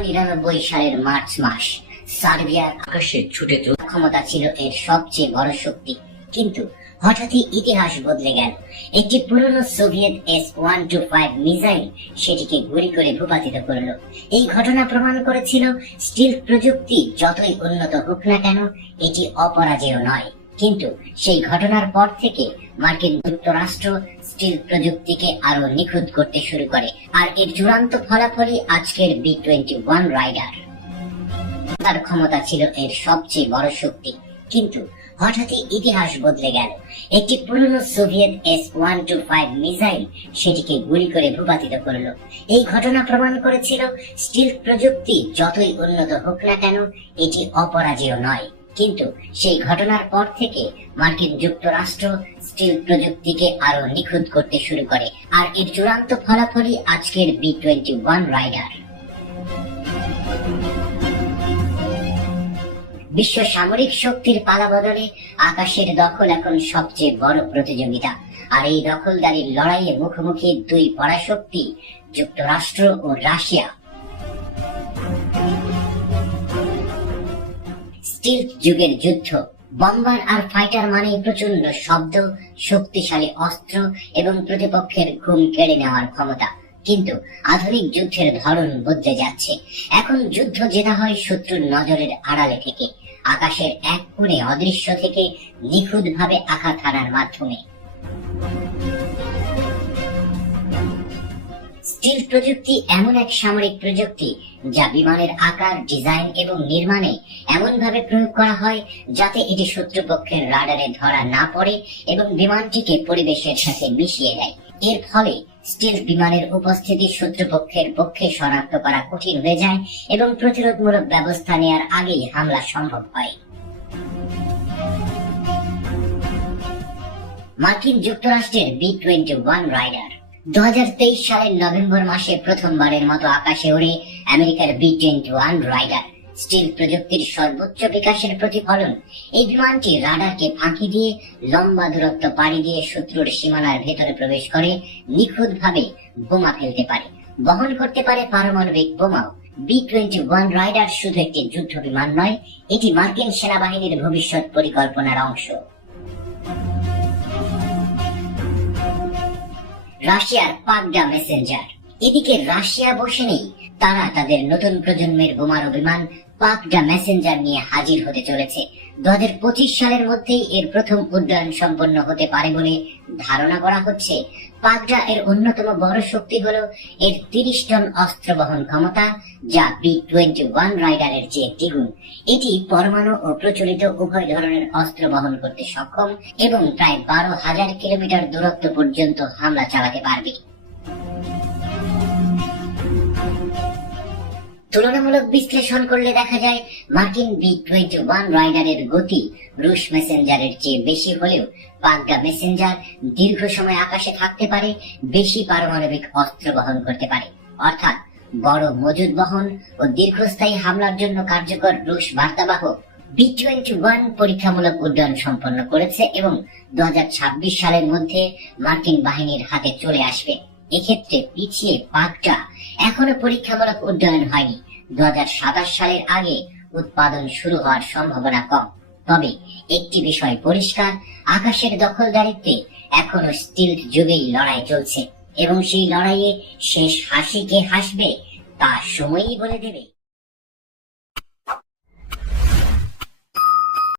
সালের মার্চ মাস সার্বিয়ার আকাশে ছুটে চলার ক্ষমতা ছিল এর সবচেয়ে বড় শক্তি, কিন্তু হঠাৎই ইতিহাস বদলে গেল। একটি পুরনো সোভিয়েত S-125 মিসাইল সেটিকে গুলি করে ভূপাতিত করল। এই ঘটনা প্রমাণ করেছিল স্টিল প্রযুক্তি যতই উন্নত হোক না কেন এটি অপরাজেয় নয়। কিন্তু সেই ঘটনার পর থেকে মার্কিন যুক্তরাষ্ট্র স্টিল প্রযুক্তিকে আরো নিখুঁত করতে শুরু করে, আর এর চূড়ান্ত ফলাফলই আজকের B-21 রাইডার। তার ক্ষমতা ছিল এর সবচেয়ে বড় শক্তি, কিন্তু হঠাৎই ইতিহাস বদলে গেল। একটি পুরনো সোভিয়েত S-125 মিসাইল সেটিকে গুলি করে ভূপাতিত করল। এই ঘটনা প্রমাণ করেছিল স্টিল প্রযুক্তি যতই উন্নত হোক না কেন এটি অপরাজেয় নয়। কিন্তু সেই ঘটনার পর থেকে মার্কিন যুক্তরাষ্ট্র স্টিল প্রযুক্তিকে আরো নিখুঁত করতে শুরু করে, আর এর চূড়ান্ত ফলাফলই আজকের B-21 রাইডার। বিশ্ব সামরিক শক্তির পালাবদলে আকাশের দখল এখন সবচেয়ে বড় প্রতিযোগিতা, আর এই দখলদারির লড়াইয়ে মুখোমুখি দুই পরাশক্তি যুক্তরাষ্ট্র ও রাশিয়া। স্টিল যুগের যুদ্ধ, বম্বার আর ফাইটার মানেই প্রচন্ড শব্দ, শক্তিশালী অস্ত্র এবং প্রতিপক্ষের ঘুম কেড়ে নেওয়ার ক্ষমতা। কিন্তু আধুনিক যুদ্ধের ধরন বদলে যাচ্ছে। এখন যুদ্ধ জেতা হয় শত্রুর নজরের আড়ালে থেকে, আকাশের এক কোণে অদৃশ্য থেকে নিখুঁতভাবে আঘাত হানার মাধ্যমে। স্টিল প্রযুক্তি এমন এক সামরিক প্রযুক্তি যা বিমানের আকার, ডিজাইন এবং নির্মাণে এমন ভাবে প্রয়োগ করা হয় যাতে এটি শত্রুপক্ষের রাডারে ধরা না পড়ে এবং বিমানটিকে পরিবেশের সাথে মিশিয়ে দেয়। এর ফলে স্টিল বিমানের উপস্থিতি শত্রুপক্ষের পক্ষে শনাক্ত করা কঠিন হয়ে যায় এবং প্রতিরোধমূলক ব্যবস্থা নেওয়ার আগেই হামলা সম্ভব হয়। মার্কিন যুক্তরাষ্ট্রের B-21 রাইডার 2023 সালের নভেম্বর মাসে প্রথমবারের মতো আকাশে ওড়ে আমেরিকার B-21 রাইডার। স্টিল প্রযুক্তির সর্বোচ্চ বিকাশের প্রতিফলন। এই বিমানটি রাডারকে ফাঁকি দিয়ে লম্বা দূরত্ব পাড়ি দিয়ে শত্রুর সীমানার ভেতরে প্রবেশ করে নিখুঁতভাবে বোমা ফেলতে পারে, বহন করতে পারে পারমাণবিক বোমাও। B-21 রাইডার শুধু একটি যুদ্ধ বিমান নয়, এটি মার্কিন সেনাবাহিনীর ভবিষ্যৎ পরিকল্পনার অংশ। রাশিয়ার পাগডা মেসেঞ্জার। এদিকে রাশিয়া বসে নেই, তারা তাদের নতুন প্রজন্মের বোমারু বিমান পাগডা মেসেঞ্জার নিয়ে হাজির হতে চলেছে। 2025 সালের মধ্যেই এর প্রথম উড্ডয়ন সম্পন্ন হতে পারে বলে ধারণা করা হচ্ছে। পাগডা এর অন্যতম বড় শক্তি হলো এর 30 টন অস্ত্র বহন ক্ষমতা, যা B-21 রাইডারের চেয়ে দ্বিগুণ। এটি পরমাণু ও প্রচলিত উভয় ধরনের অস্ত্র বহন করতে সক্ষম এবং প্রায় 12,000 কিলোমিটার দূরত্ব পর্যন্ত হামলা চালাতে পারবে। তুলনামূলক বিশ্লেষণ করলে দেখা যায় মার্কিন B-21 রাইডারের গতি রুশ মেসেঞ্জারের চেয়ে বেশি হলেও পাগডা মেসেঞ্জার দীর্ঘ সময় আকাশে থাকতে পারে, বেশি পারমাণবিক অস্ত্র বহন করতে পারে, অর্থাৎ বড় মজুদ বহন ও দীর্ঘস্থায়ী হামলার জন্য কার্যকর রুশ বার্তাবাহক। B-21 পরীক্ষামূলক উড্ডয়ন সম্পন্ন করেছে এবং 2026 সালের মধ্যে মার্কিন বাহিনীর হাতে চলে আসবে। এক্ষেত্রে পিছিয়ে পাগডা এখনো পরীক্ষামূলক উড্ডয়ন হয়নি। 2027 সালের আগে উৎপাদন শুরু হওয়ার সম্ভাবনা কম। তবে একটি বিষয় পরিষ্কার, আকাশের দখলদারিত্বে এখনো স্টিল যুগেই লড়াই চলছে এবং সেই লড়াইয়ে শেষ হাসি কে হাসবে তা সময়ই বলে দেবে।